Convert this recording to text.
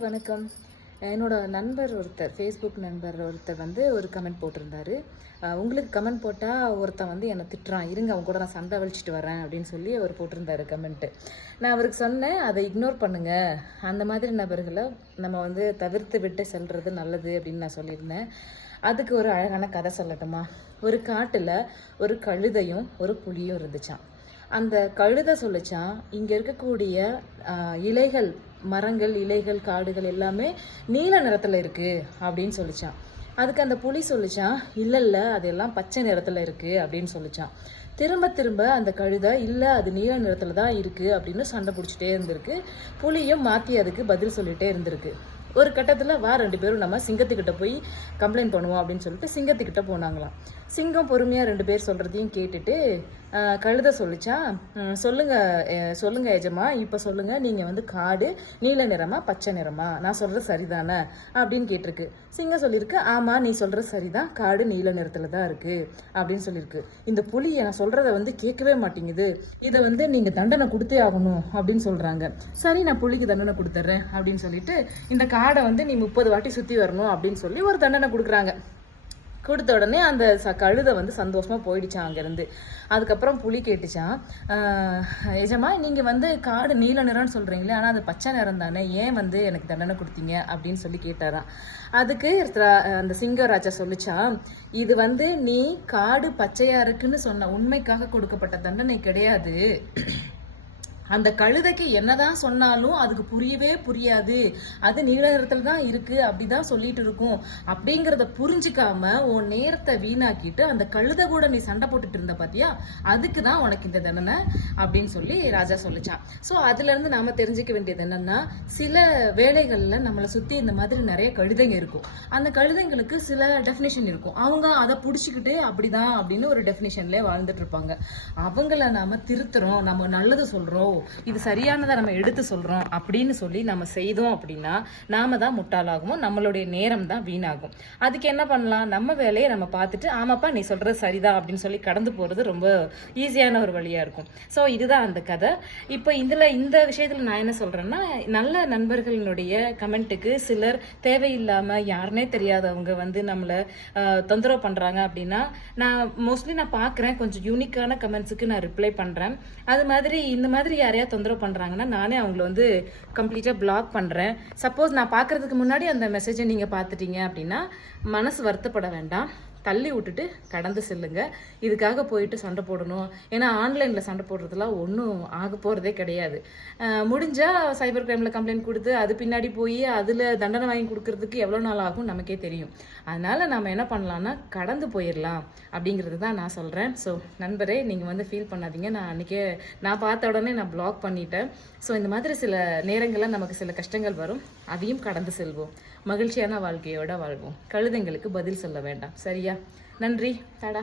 வணக்கம். என்னோட நண்பர் ஒருத்தர் ஃபேஸ்புக் நண்பர் ஒருத்தர் வந்து ஒரு கமெண்ட் போட்டிருந்தாரு. உங்களுக்கு கமெண்ட் போட்டால் ஒருத்தன் வந்து என்னை திட்டுறான். இருங்க அவங்க கூட நான் சண்டை வலிச்சிட்டு வரேன் அப்படின்னு சொல்லி அவர் போட்டிருந்தாரு கமெண்ட்டு நான் அவருக்கு சொன்னேன் அதை இக்னோர் பண்ணுங்க. அந்த மாதிரி நபர்களை நம்ம வந்து தவிர்த்து விட்டு செல்றது நல்லது அப்படின்னு நான் சொல்லியிருந்தேன். அதுக்கு ஒரு அழகான கதை சொல்லட்டுமா? ஒரு காட்டில் ஒரு கழுதையும் ஒரு புலியும் இருந்துச்சான் அந்த கழுதை சொல்லிச்சான் இங்கே இருக்கக்கூடிய இலைகள் மரங்கள் இலைகள் காடுகள் எல்லாமே நீல நிறத்தில் இருக்குது அப்படின்னு சொல்லிச்சான் அதுக்கு அந்த புலி சொல்லிச்சான் இல்லை இல்லை அதெல்லாம் பச்சை நிறத்தில் இருக்குது அப்படின்னு சொல்லிச்சான் திரும்ப திரும்ப அந்த கழுதை இல்லை அது நீல நிறத்தில் தான் இருக்குது அப்படின்னு சண்டை பிடிச்சிட்டே இருந்திருக்கு. புலியும் மாற்றி அதுக்கு பதில் சொல்லிகிட்டே இருந்திருக்கு. ஒரு கட்டத்தில் வா ரெண்டு பேரும் நம்ம சிங்கத்துக்கிட்ட போய் கம்ப்ளைண்ட் பண்ணுவோம் அப்படின்னு சொல்லிட்டு சிங்கத்துக்கிட்ட போனாங்களாம். சிங்கம் பொறுமையாக ரெண்டு பேர் சொல்கிறதையும் கேட்டுட்டு கழுத சொல்லிச்சா சொல்லுங்கள் சொல்லுங்கள் சொல்லுங்க சொல்லுங்க எஜமா இப்போ சொல்லுங்க நீங்கள் வந்து காடு நீல நிறமா பச்சை நிறமா? நான் சொல்கிறது சரிதானே? அப்படின்னு கேட்டிருக்கு. சிங்கம் சொல்லியிருக்கு ஆமாம் நீ சொல்கிறது சரிதான் காடு நீல நிறத்தில் தான் இருக்குது அப்படின்னு சொல்லியிருக்கு. இந்த புலி நான் சொல்கிறத வந்து கேட்கவே மாட்டேங்குது. இதை வந்து நீங்கள் தண்டனை கொடுத்தே ஆகணும் அப்படின்னு சொல்கிறாங்க சரி நான் புலிக்கு தண்டனை கொடுத்துட்றேன் அப்படின்னு சொல்லிட்டு இந்த கா காடை வந்து நீ முப்பது வாட்டி சுற்றி வரணும் அப்படின்னு சொல்லி ஒரு தண்டனை கொடுக்குறாங்க. கொடுத்த உடனே அந்த ச கழுதை வந்து சந்தோஷமாக போயிடுச்சான் அங்கேருந்து. அதுக்கப்புறம் புலி கேட்டுச்சான் எஜமா நீங்கள் வந்து காடு நீல நிறம்னு சொல்கிறீங்களே ஆனால் அது பச்சை நிறம் தானே ஏன் வந்து எனக்கு தண்டனை கொடுத்தீங்க? அப்படின்னு சொல்லி கேட்டாராம். அதுக்கு அந்த சிங்கராஜா சொல்லிச்சா இது வந்து நீ காடு பச்சையாக இருக்குன்னு சொன்ன உண்மைக்காக கொடுக்கப்பட்ட தண்டனை கிடையாது. அந்த கழுதைக்கு என்னதான் சொன்னாலும் அதுக்கு புரியவே புரியாது. அது நீல நிறத்துல தான் இருக்கு அப்படிதான் சொல்லிட்டு இருக்கும். அப்படிங்கறத புரிஞ்சுக்காம உன் நேரத்தை வீணாக்கிட்டு அந்த கழுதை கூட நீ சண்டை போட்டுட்டு இருந்த பாத்தியா? அதுக்கு தான் உனக்கு இந்த தண்டனை அப்படின்னு சொல்லி ராஜா சொல்லிச்சான். ஸோ அதுல இருந்து நாம தெரிஞ்சுக்க வேண்டியது என்னன்னா சில வேலைகள்ல நம்மளை சுத்தி இந்த மாதிரி நிறைய கழுதைங்க இருக்கும். அந்த கழுதைங்களுக்கு சில டெஃபினேஷன் இருக்கும். அவங்க அதை புடிச்சுக்கிட்டு அப்படிதான் அப்படின்னு ஒரு டெஃபினேஷன்ல வாழ்ந்துட்டு இருப்பாங்க. அவங்கள நாம திருத்துறோம் நம்ம நல்லது சொல்றோம் இது சரியானதை நம்ம எடுத்து சொல்றோம் அப்படின்னு சொல்லி நம்ம செய்தோம் அப்படின்னா நாம தான் முட்டாளாகுமோ நம்மளுடைய நேரம் தான் வீணாகும். அதுக்கு என்ன பண்ணலாம்? நம்ம வேலையை நம்ம பார்த்துட்டு ஆமாப்பா நீ சொல்றது சரிதான் அப்படின்னு சொல்லி கடந்து போறது ரொம்ப ஈஸியான ஒரு வழியா இருக்கும். ஸோ இதுதான் அந்த கதை. இப்போ இதில் இந்த விஷயத்துல நான் என்ன சொல்றேன்னா நல்ல நண்பர்களினுடைய கமெண்ட்டுக்கு சிலர் தேவையில்லாம யாருனே தெரியாதவங்க வந்து நம்மளை தொந்தரவு பண்றாங்க அப்படின்னா நான் மோஸ்ட்லி நான் பார்க்குறேன். கொஞ்சம் யூனிக்கான கமெண்ட்ஸுக்கு நான் ரிப்ளை பண்றேன். அது மாதிரி இந்த மாதிரி யாரையா தொந்தரவு பண்றாங்கன்னா நானே அவங்கள வந்து கம்ப்ளீட்டாக பிளாக் பண்றேன். சப்போஸ் நான் பார்க்கறதுக்கு முன்னாடி அந்த மெசேஜை நீங்கள் பார்த்துட்டீங்க அப்படின்னா மனசு வருத்தப்பட வேண்டாம். தள்ளி விட்டுட்டு கடந்து செல்லுங்க. இதுக்காக போயிட்டு சண்டை போடணும். ஏன்னா ஆன்லைனில் சண்டை போடுறதுலாம் ஒன்றும் ஆக போகிறதே கிடையாது. முடிஞ்சால் சைபர் கிரைமில் கம்ப்ளைண்ட் கொடுத்து அது பின்னாடி போய் அதில் தண்டனை வாங்கி கொடுக்கறதுக்கு எவ்வளோ நாள் ஆகும் நமக்கே தெரியும். அதனால் நம்ம என்ன பண்ணலான்னா கடந்து போயிடலாம் அப்படிங்கிறது தான் நான் சொல்கிறேன் ஸோ நண்பரே நீங்கள் வந்து ஃபீல் பண்ணாதீங்க. நான் அன்றைக்கே நான் பார்த்த உடனே நான் பிளாக் பண்ணிட்டேன். ஸோ இந்த மாதிரி சில நேரங்களில் நமக்கு சில கஷ்டங்கள் வரும். அதையும் கடந்து செல்வோம். மகிழ்ச்சியான வாழ்க்கையோட வாழ்வோம். கழுதைங்களுக்கு பதில் சொல்ல வேண்டாம். சரியா? நன்றி. தடா